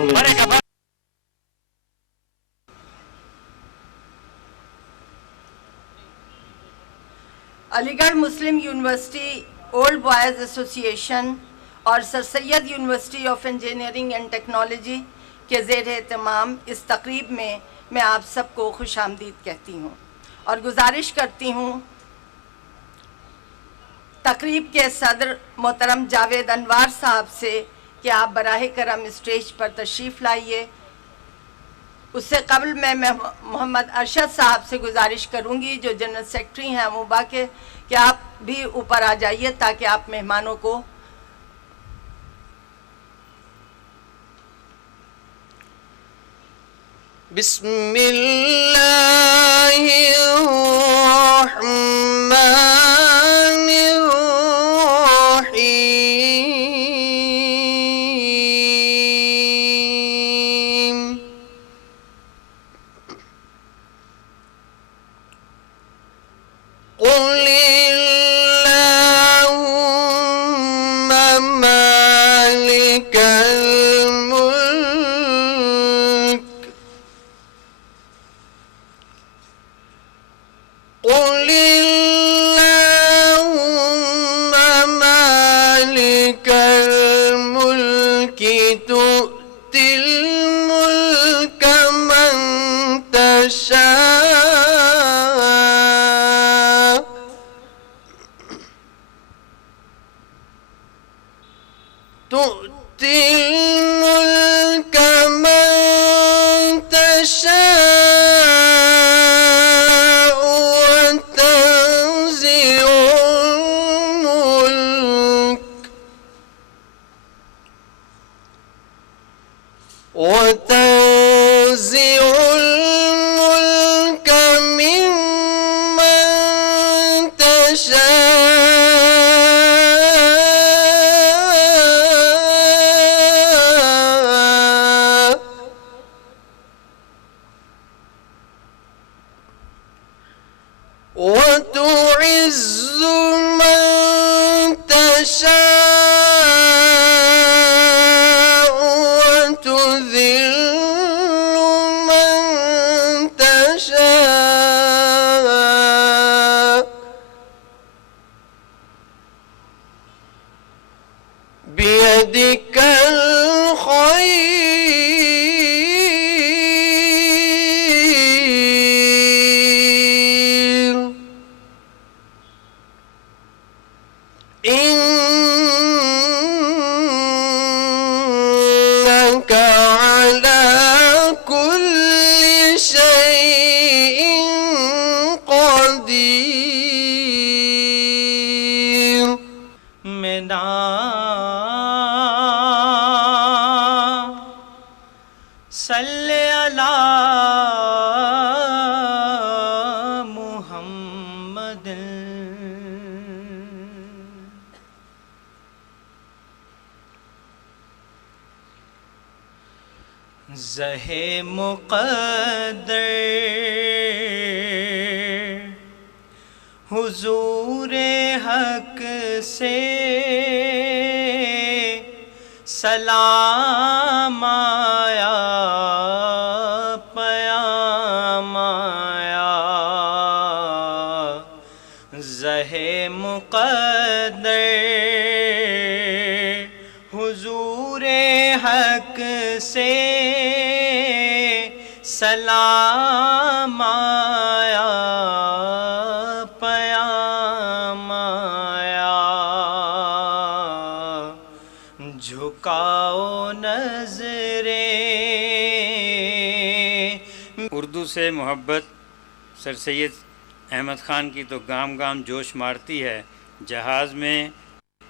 علی گڑھ مسلم university old boys association اور sir Syed university of engineering and technology کے زیر اہتمام اس تقریب میں آپ سب کو خوش آمدید کہتی ہوں اور گزارش کرتی ہوں تقریب کے صدر محترم جاوید انوار صاحب سے کہ آپ براہ کرم اسٹیج پر تشریف لائیے۔ اس سے قبل میں محمد ارشد صاحب سے گزارش کروں گی جو جنرل سیکرٹری ہیں موبا کے کہ آپ بھی اوپر آ جائیے تاکہ آپ مہمانوں کو بسم اللہ الرحمن الرحیم قل اللہم مالک الملک قل اللہم مالک الملک تؤتی الملک من تشاء تؤتی الملک من تشاء وتنزع الملك ممن تشاء وتعز من تشاء وتذل من تشاء بيدك الخير إنك على كل شيء قدير صلی علی محمد زہ مقدر حضور حق سے سلام آیا پیام آیا زہ مقدر حضور حق سے سلام آیا پیام آیا جھکاؤ نظریں۔ اردو سے محبت سر سید احمد خان کی تو گام گام جوش مارتی ہے۔ جہاز میں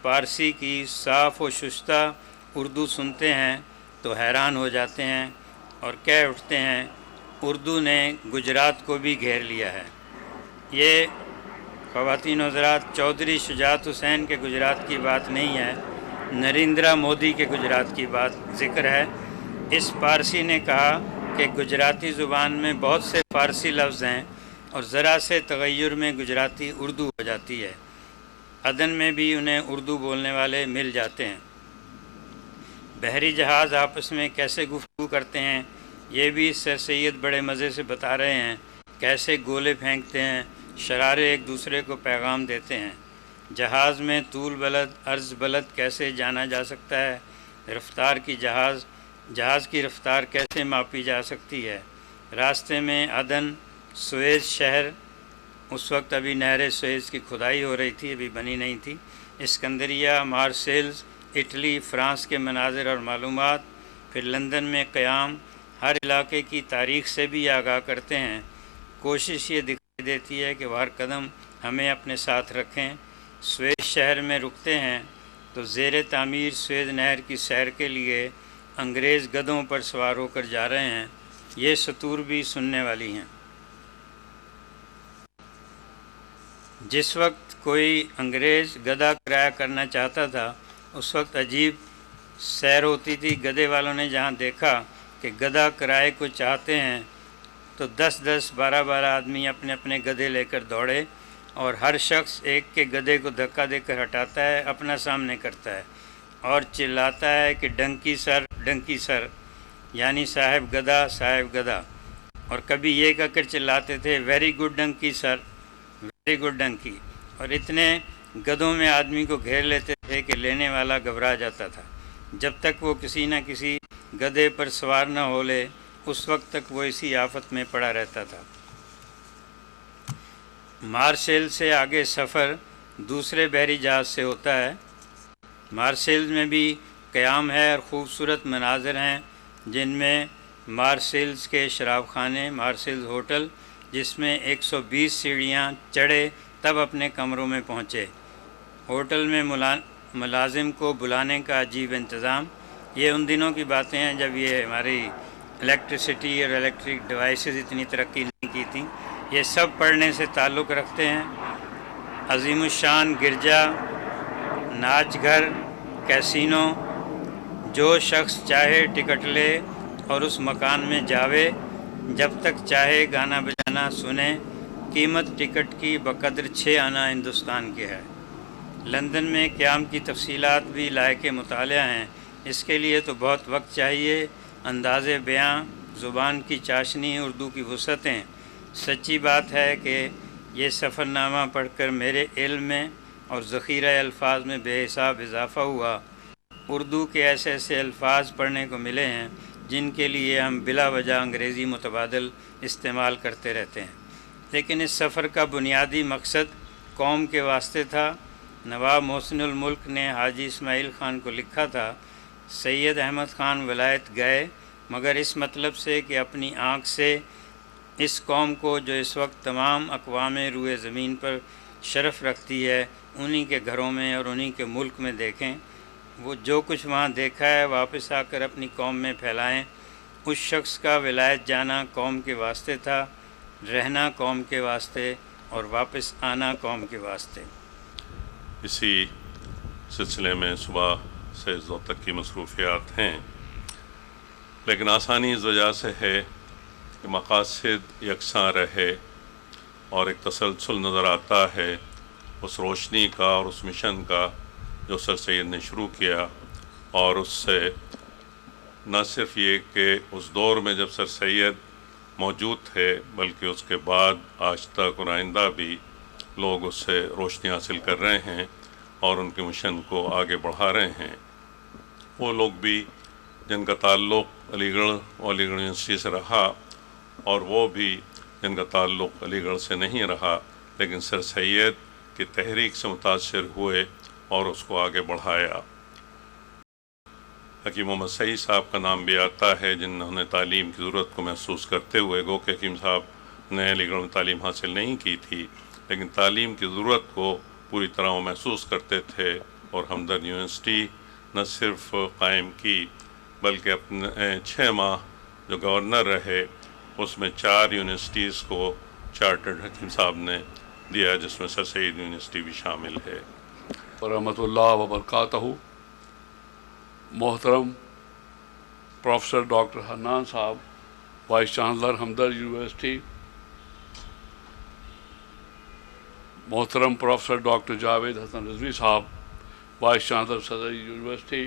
پارسی کی صاف و شستہ اردو سنتے ہیں تو حیران ہو جاتے ہیں اور کہہ اٹھتے ہیں اردو نے گجرات کو بھی گھیر لیا ہے۔ یہ خواتین و حضرات چودھری شجاعت حسین کے گجرات کی بات نہیں ہے، نریندرا مودی کے گجرات کی بات ذکر ہے۔ اس پارسی نے کہا کہ گجراتی زبان میں بہت سے فارسی لفظ ہیں اور ذرا سے تغیر میں گجراتی اردو ہو جاتی ہے۔ عدن میں بھی انہیں اردو بولنے والے مل جاتے ہیں۔ بحری جہاز آپس میں کیسے گفتگو کرتے ہیں یہ بھی سر سید بڑے مزے سے بتا رہے ہیں، کیسے گولے پھینکتے ہیں، شرارے ایک دوسرے کو پیغام دیتے ہیں۔ جہاز میں طول بلد عرض بلد کیسے جانا جا سکتا ہے، رفتار کی جہاز کی رفتار کیسے ماپی جا سکتی ہے۔ راستے میں عدن، سویز شہر، اس وقت ابھی نہر سویز کی کھدائی ہو رہی تھی، ابھی بنی نہیں تھی، اسکندریہ، مارسیلز، اٹلی، فرانس کے مناظر اور معلومات، پھر لندن میں قیام، ہر علاقے کی تاریخ سے بھی آگاہ کرتے ہیں۔ کوشش یہ دکھائی دیتی ہے کہ وہ ہر قدم ہمیں اپنے ساتھ رکھیں۔ سویز شہر میں رکتے ہیں تو زیر تعمیر سویز نہر کی سیر کے لیے انگریز گدھوں پر سوار ہو کر جا رہے ہیں، یہ سطور بھی سننے والی ہیں۔ جس وقت کوئی انگریز گدھا کرایہ کرنا چاہتا تھا اس وقت عجیب سیر ہوتی تھی۔ گدھے والوں نے جہاں دیکھا کہ گدھا کرائے کو چاہتے ہیں تو 10-10 12-12 آدمی اپنے اپنے گدھے لے کر دوڑے اور ہر شخص ایک کے گدھے کو دھکا دے کر ہٹاتا ہے، اپنا سامنے کرتا ہے اور چلاتا ہے کہ ڈنکی سر، یعنی صاحب گدھا، اور کبھی یہ کہہ کر چلاتے تھے ویری گڈ ڈنکی سر، ویری گڈ ڈنکی، اور اتنے گدھوں میں آدمی کو گھیر لیتے تھے کہ لینے والا گھبرا جاتا تھا۔ جب تک وہ کسی نہ کسی گدھے پر سوار نہ ہو لے اس وقت تک وہ اسی آفت میں پڑا رہتا تھا۔ مارسیل سے آگے سفر دوسرے بحری جہاز سے ہوتا ہے۔ مارسیلز میں بھی قیام ہے اور خوبصورت مناظر ہیں، جن میں مارسیلز کے شراب خانے، مارسیلز ہوٹل، جس میں 120 سیڑھیاں چڑھے تب اپنے کمروں میں پہنچے۔ ہوٹل میں ملازم کو بلانے کا عجیب انتظام، یہ ان دنوں کی باتیں ہیں جب یہ ہماری الیکٹریسٹی اور الیکٹرک ڈیوائسز اتنی ترقی نہیں کی تھیں۔ یہ سب پڑھنے سے تعلق رکھتے ہیں۔ عظیم الشان گرجا، ناچ گھر، کیسینو، جو شخص چاہے ٹکٹ لے اور اس مکان میں جاوے، جب تک چاہے گانا بجانا سنے۔ قیمت ٹکٹ کی بقدر 6 آنا ہندوستان کے ہے۔ لندن میں قیام کی تفصیلات بھی لائق مطالعہ ہیں، اس کے لیے تو بہت وقت چاہیے۔ انداز بیاں، زبان کی چاشنی، اردو کی وسعتیں۔ سچی بات ہے کہ یہ سفر نامہ پڑھ کر میرے علم میں اور ذخیرہ الفاظ میں بے حساب اضافہ ہوا۔ اردو کے ایسے ایسے الفاظ پڑھنے کو ملے ہیں جن کے لیے ہم بلا وجہ انگریزی متبادل استعمال کرتے رہتے ہیں، لیکن اس سفر کا بنیادی مقصد قوم کے واسطے تھا۔ نواب محسن الملک نے حاجی اسماعیل خان کو لکھا تھا، سید احمد خان ولایت گئے مگر اس مطلب سے کہ اپنی آنکھ سے اس قوم کو جو اس وقت تمام اقوام روئے زمین پر شرف رکھتی ہے انہی کے گھروں میں اور انہی کے ملک میں دیکھیں۔ وہ جو کچھ وہاں دیکھا ہے واپس آ کر اپنی قوم میں پھیلائیں۔ اس شخص کا ولایت جانا قوم کے واسطے تھا، رہنا قوم کے واسطے اور واپس آنا قوم کے واسطے۔ اسی سلسلے میں صبح سے ذوق تک کی مصروفیات ہیں، لیکن آسانی اس وجہ سے ہے کہ مقاصد یکساں رہے اور ایک تسلسل نظر آتا ہے اس روشنی کا اور اس مشن کا جو سر سید نے شروع کیا، اور اس سے نہ صرف یہ کہ اس دور میں جب سر سید موجود تھے بلکہ اس کے بعد آج تک اور آئندہ بھی لوگ اس سے روشنی حاصل کر رہے ہیں اور ان کے مشن کو آگے بڑھا رہے ہیں۔ وہ لوگ بھی جن کا تعلق علی گڑھ اور علی گڑھ یونیورسٹی سے رہا، اور وہ بھی جن کا تعلق علی گڑھ سے نہیں رہا، لیکن سر سید کی تحریک سے متاثر ہوئے اور اس کو آگے بڑھایا۔ حکیم محمد سعید صاحب کا نام بھی آتا ہے، جنہوں نے تعلیم کی ضرورت کو محسوس کرتے ہوئے، گو کہ حکیم صاحب نے علی گڑھ میں تعلیم حاصل نہیں کی تھی لیکن تعلیم کی ضرورت کو پوری طرح وہ محسوس کرتے تھے، اور ہمدرد یونیورسٹی نہ صرف قائم کی بلکہ اپنے 6 ماہ جو گورنر رہے اس میں 4 یونیورسٹیز کو چارٹرڈ حکیم صاحب نے دیا، جس میں سر سید یونیورسٹی بھی شامل ہے۔ ورحمۃ اللہ وبرکاتہ۔ محترم پروفیسر ڈاکٹر حنان صاحب، وائس چانسلر ہمدرد یونیورسٹی، محترم پروفیسر ڈاکٹر جاوید حسن رضوی صاحب، وائس چانسلر صدر یونیورسٹی،